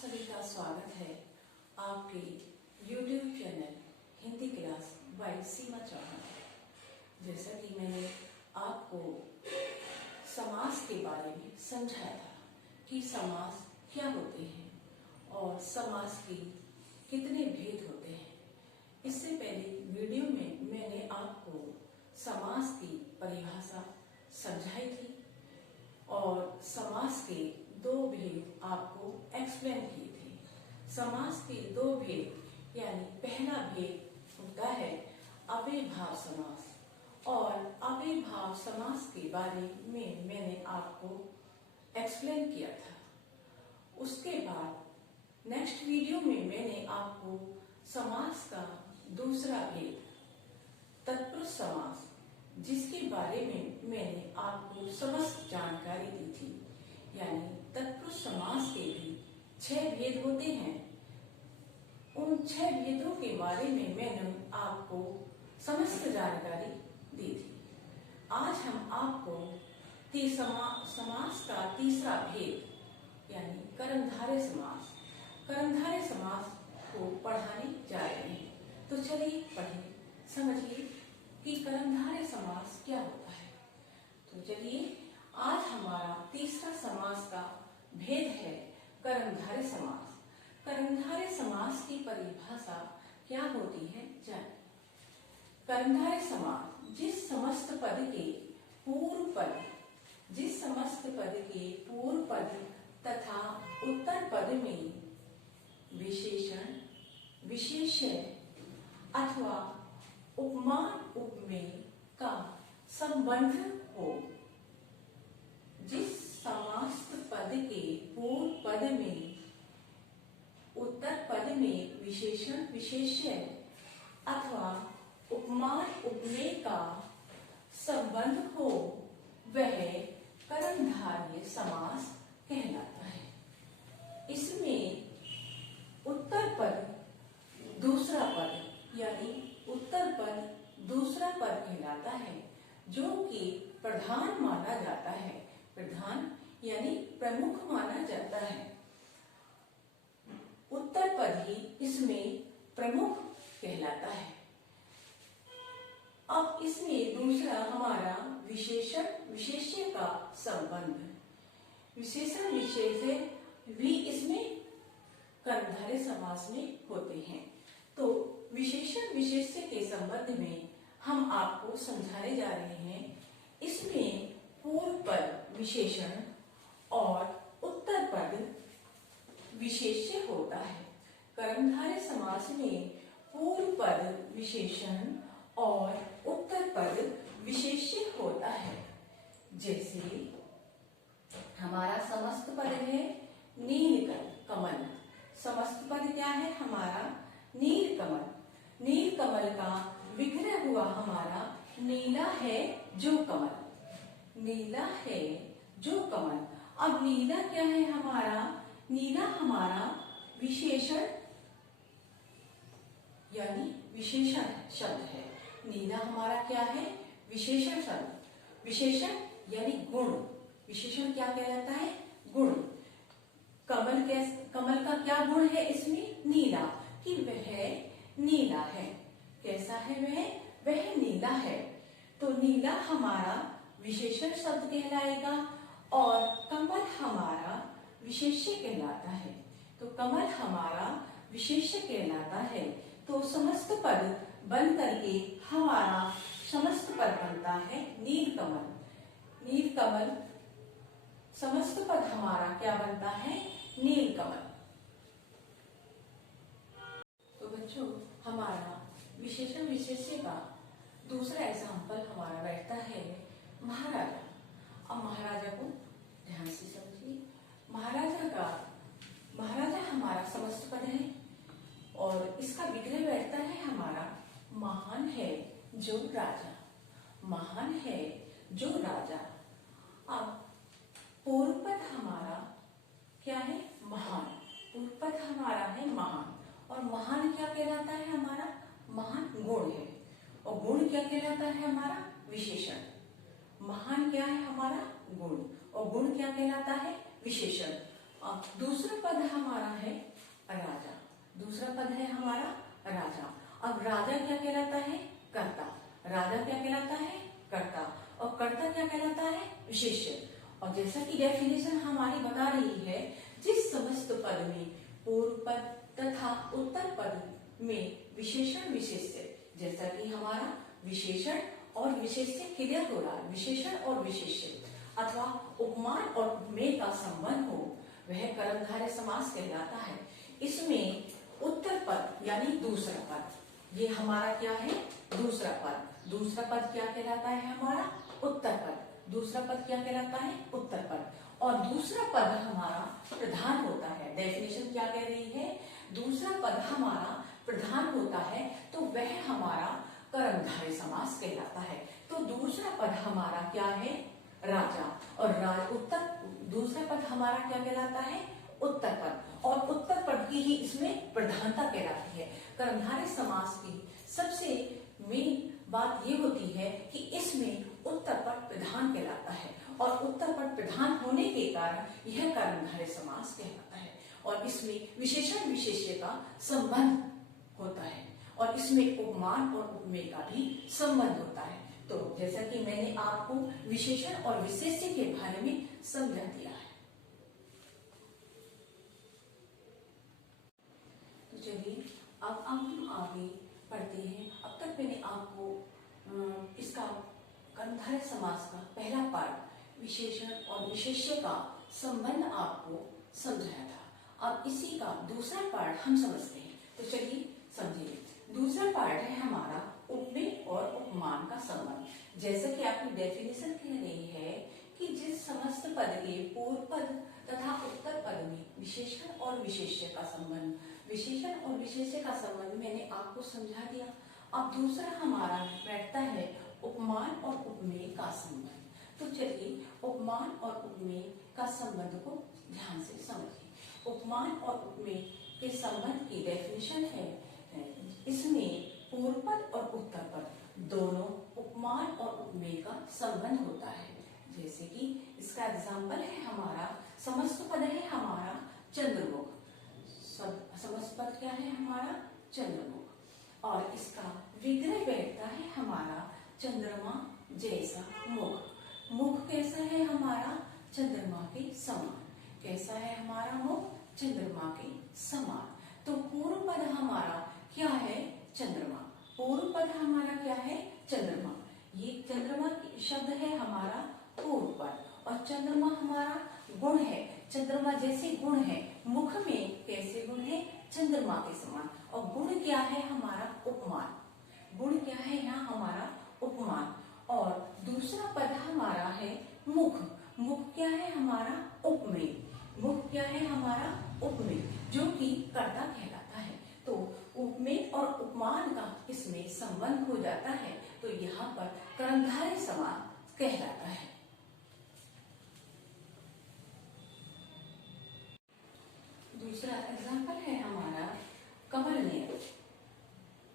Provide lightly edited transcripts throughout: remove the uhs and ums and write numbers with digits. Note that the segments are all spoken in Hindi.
सभी का स्वागत है आपके YouTube channel Hindi class by Seema Chauhan. जैसा कि मैंने आपको समास के बारे में समझाया था कि समास क्या होते हैं और समास के कितने भेद होते हैं। इससे पहले वीडियो में मैंने आपको समास की परिभाषा समझाई थी और समास के दो भेद आपको एक्सप्लेन किए थे। समास के दो भेद यानी पहला भेद होता है अव्ययभाव समास, और अव्ययभाव समास के बारे में मैंने आपको एक्सप्लेन किया था। उसके बाद नेक्स्ट वीडियो में मैंने आपको समास का दूसरा भेद तत्पुरुष समास, जिसके बारे में मैंने आपको समस्त जानकारी दी थी। यानी तत्पुरुष समास के भी 6 भेद होते हैं। उन 6 भेदों के बारे में मैंने आपको समस्त जानकारी दी थी। आज हम आपको समास का तीसरा भेद यानी कर्मधारय समास, कर्मधारय समास को पढ़ाने जा रहे हैं। तो चलिए पढ़िए, समझिए कि कर्मधारय समास क्या होता है। तो चलिए, आज हमारा तीसरा समास का भेद है कर्मधारय समास। कर्मधारय समास की परिभाषा क्या होती है जानिए। कर्मधारय समास जिस समस्त पद के पूर्व पद तथा उत्तर पद में विशेषण, विशेष्य अथवा उपमान उपमेय का संबंध हो। जिस समस्त पद के पूर्व पद में उत्तर पद में विशेषण, विशेष्य अथवा उपमान उपमेय का संबंध हो, वह कर्मधारय समास कहलाता है। इसमें उत्तर पद दूसरा पद यानी उत्तर पद दूसरा पद कहलाता है, जो कि प्रधान माना जाता है। प्रधान यानी प्रमुख माना जाता है। उत्तर पद ही इसमें प्रमुख कहलाता है। अब इसमें दूसरा हमारा विशेषण, विशेष्य का संबंध, विशेषण, विशेष्य भी इसमें कर्मधारय समास में होते हैं। तो विशेषण, विशेष्य के संबंध में हम आपको समझाने जा रहे हैं। इसमें पूर्व पद विशेषण और उत्तर पद विशेष्य होता है। कर्मधारय समास में पूर्व पद विशेषण और उत्तर पद विशेष्य होता है। जैसे हमारा समस्त पद है नील कमल। समस्त पद क्या है हमारा? नील कमल। नील कमल का विग्रह हुआ हमारा नीला है जो कमल। नीला है जो कमल। अब नीला क्या है हमारा? नीला हमारा विशेषण यानी विशेषण शब्द है। नीला हमारा क्या है? विशेषण शब्द। विशेषण यानी गुण। विशेषण क्या कहलाता है? गुण। कमल का क्या गुण है इसमें? नीला, कि वह नीला है। कैसा है वह? वह नीला है। तो नीला हमारा विशेषण शब्द कहलाएगा और कमल हमारा विशेष्य कहलाता है। तो कमल हमारा विशेष्य कहलाता है। तो समस्त पद बन करके हमारा समस्त पद बनता है नील कमल। नील कमल समस्त पद हमारा क्या बनता है? नील कमल। तो बच्चों, हमारा विशेषण विशेष्य का दूसरा एग्जाम्पल हमारा बैठता है महाराजा। अब महाराजा को ध्यान से समझिए। महाराजा हमारा समस्त पद है और इसका विग्रह बैठता है हमारा महान है जो राजा। महान है जो राजा। अब पूर्व पद हमारा क्या है? महान। पूर्व पद हमारा है महान, और महान क्या कहलाता है हमारा? महान गुण है, और गुण क्या कहलाता है हमारा? विशेषण। महान क्या है हमारा? गुण, और गुण क्या कहलाता है? विशेषण। अब दूसरा पद हमारा है राजा। दूसरा पद है हमारा राजा। अब राजा क्या कहलाता है? कर्ता। राजा क्या कहलाता है? कर्ता। और कर्ता क्या कहलाता है? विशेष्य। और जैसा कि डेफिनेशन हमारी बता रही है, जिस समस्त पद में पूर्व पद तथा उत्तर पद में विशेषण विशेष्य, जैसा कि हमारा विशेषण और विशेष्य क्लियर हो रहा है, विशेषण और विशेष्य अथवा उपमान और उपमेय का संबंध हो, वह कर्मधारय समास कहलाता है। इसमें उत्तर पद यानी दूसरा पद, ये हमारा क्या है? दूसरा पद। दूसरा पद क्या कहलाता है? हमारा उत्तर पद। दूसरा पद क्या कहलाता है? उत्तर पद। और दूसरा पद हमारा प्रधान होता है। डेफिनेशन क्या कह रही है? दूसरा पद हमारा प्रधान होता है तो वह हमारा कर्मधारय समास कहलाता है। तो दूसरा पद हमारा क्या है? राजा। और उत्तर दूसरा पद हमारा क्या कहलाता है? उत्तर पद। और उत्तर पद की ही इसमें प्रधानता कहलाती है। कर्मधारय समास की सबसे मेन बात ये होती है कि इसमें उत्तर पद प्रधान कहलाता है, और उत्तर पद प्रधान होने के कारण यह कर्मधारय समास कहलाता है। और इसमें विशेषण विशेष्य का संबंध होता है, और इसमें उपमान और उपमेय का भी संबंध होता है। तो जैसा कि मैंने आपको विशेषण और विशेष्य के बारे में समझा दिया है, तो चलिए अब हम आगे पढ़ते हैं। अब तक मैंने आपको इसका कर्मधारय समास का पहला पार्ट विशेषण और विशेष्य का संबंध आपको समझाया था। अब इसी का दूसरा पार्ट हम समझते हैं, तो चलिए समझिए। दूसरा पार्ट है हमारा उपमेय और उपमान का संबंध। जैसे कि आपकी डेफिनेशन कह रही है कि जिस समस्त पद के पूर्व पद तथा उत्तर पद में विशेषण और विशेष्य का संबंध, विशेषण और विशेष्य का संबंध मैंने आपको समझा दिया। अब दूसरा हमारा बैठता है उपमान और उपमेय का संबंध। तो चलिए उपमान और उपमेय का संबंध को ध्यान से समझिए। उपमान और उपमेय के संबंध की डेफिनेशन है, इसमें पूर्व पद और उत्तर पद दोनों उपमान और उपमेय का संबंध होता है। जैसे कि इसका एग्जाम्पल है हमारा समस्त पद है हमारा चंद्रमुख। समस्त पद क्या है हमारा? चंद्रमुख। और इसका विग्रह बैठता है हमारा चंद्रमा जैसा मुख। मुख कैसा है हमारा? चंद्रमा के समान। कैसा है हमारा मुख? चंद्रमा के समान। तो पूर्व पद हमारा क्या है? चंद्रमा। पूर्व पद हमारा क्या है? चंद्रमा। ये चंद्रमा शब्द है हमारा पूर्व पद, और चंद्रमा हमारा गुण है, चंद्रमा जैसे गुण है। मुख में कैसे गुण है? चंद्रमा के समान। और गुण क्या है हमारा? उपमान। गुण क्या है यहाँ हमारा? उपमान। और दूसरा पद हमारा है मुख। मुख क्या है हमारा? उपमेय। मुख क्या है हमारा? उपमेय, जो कि कर्ता कहलाता है। तो उपमेय और उपमान का इसमें संबंध हो जाता है, तो यहाँ पर कर्मधारय समास कहलाता है। दूसरा एग्जाम्पल है हमारा कमल नयन।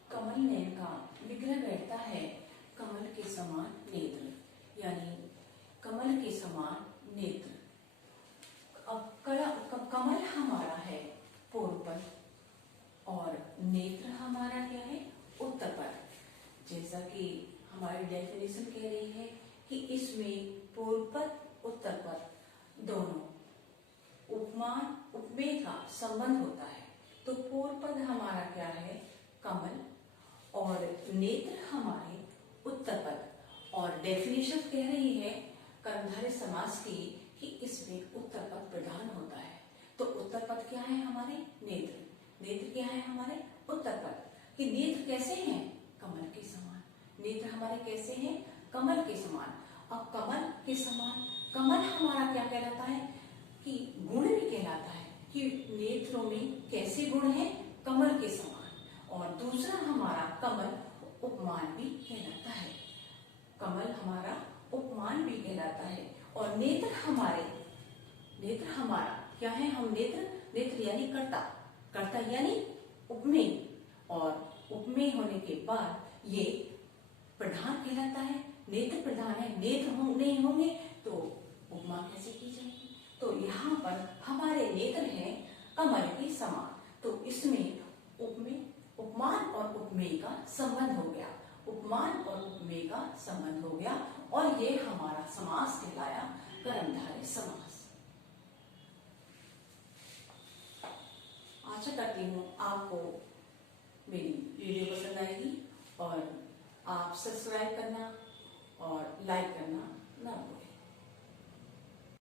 कमल नयन का विग्रह बैठता है कमल के समान नेत्र, यानी कमल के समान नेत्र। अब कमल हमारा है पूर्व पद और नेत्र हमारा क्या है? उत्तर पद। जैसा कि हमारी डेफिनेशन कह रही है कि इसमें पूर्व पद उत्तर पद दोनों उपमान उपमेय का संबंध होता है। तो पूर्व पद हमारा क्या है? कमल, और नेत्र हमारे उत्तर पद। और डेफिनेशन कह रही है कर्मधारय समास की कि इसमें उत्तर पद प्रधान होता है। तो उत्तर पद क्या है हमारे? नेत्र। नेत्र क्या है हमारे? उत्तर पद। कि नेत्र कैसे हैं? कमल के समान। नेत्र हमारे कैसे हैं? कमल के समान। अब कमल के समान, कमल हमारा क्या कहलाता है? कि गुण भी कहलाता है कि नेत्रों में कैसे गुण है? कमल के समान। और दूसरा हमारा कमल उपमान भी कहलाता है। कमल हमारा उपमान भी कहलाता है। और नेत्र हमारा क्या है? हम नेत्र यानी कर्ता, कर्ता यानी उपमेय, और उपमेय होने के बाद ये प्रधान कहलाता है। नेत्र प्रधान है, नेत्र नहीं होंगे तो उपमा कैसे की जाएगी? तो तो यहाँ पर हमारे नेत्र हैं कमल के समान, तो इसमें उपमेय, उपमान और उपमेय का संबंध हो गया, उपमान और उपमेय का संबंध हो गया, और ये हमारा समास कहलाया कर्मधारय समास। आशा करती हूँ आपको मेरी वीडियो पसंद आएगी और आप सब्सक्राइब करना और लाइक करना ना भूलें।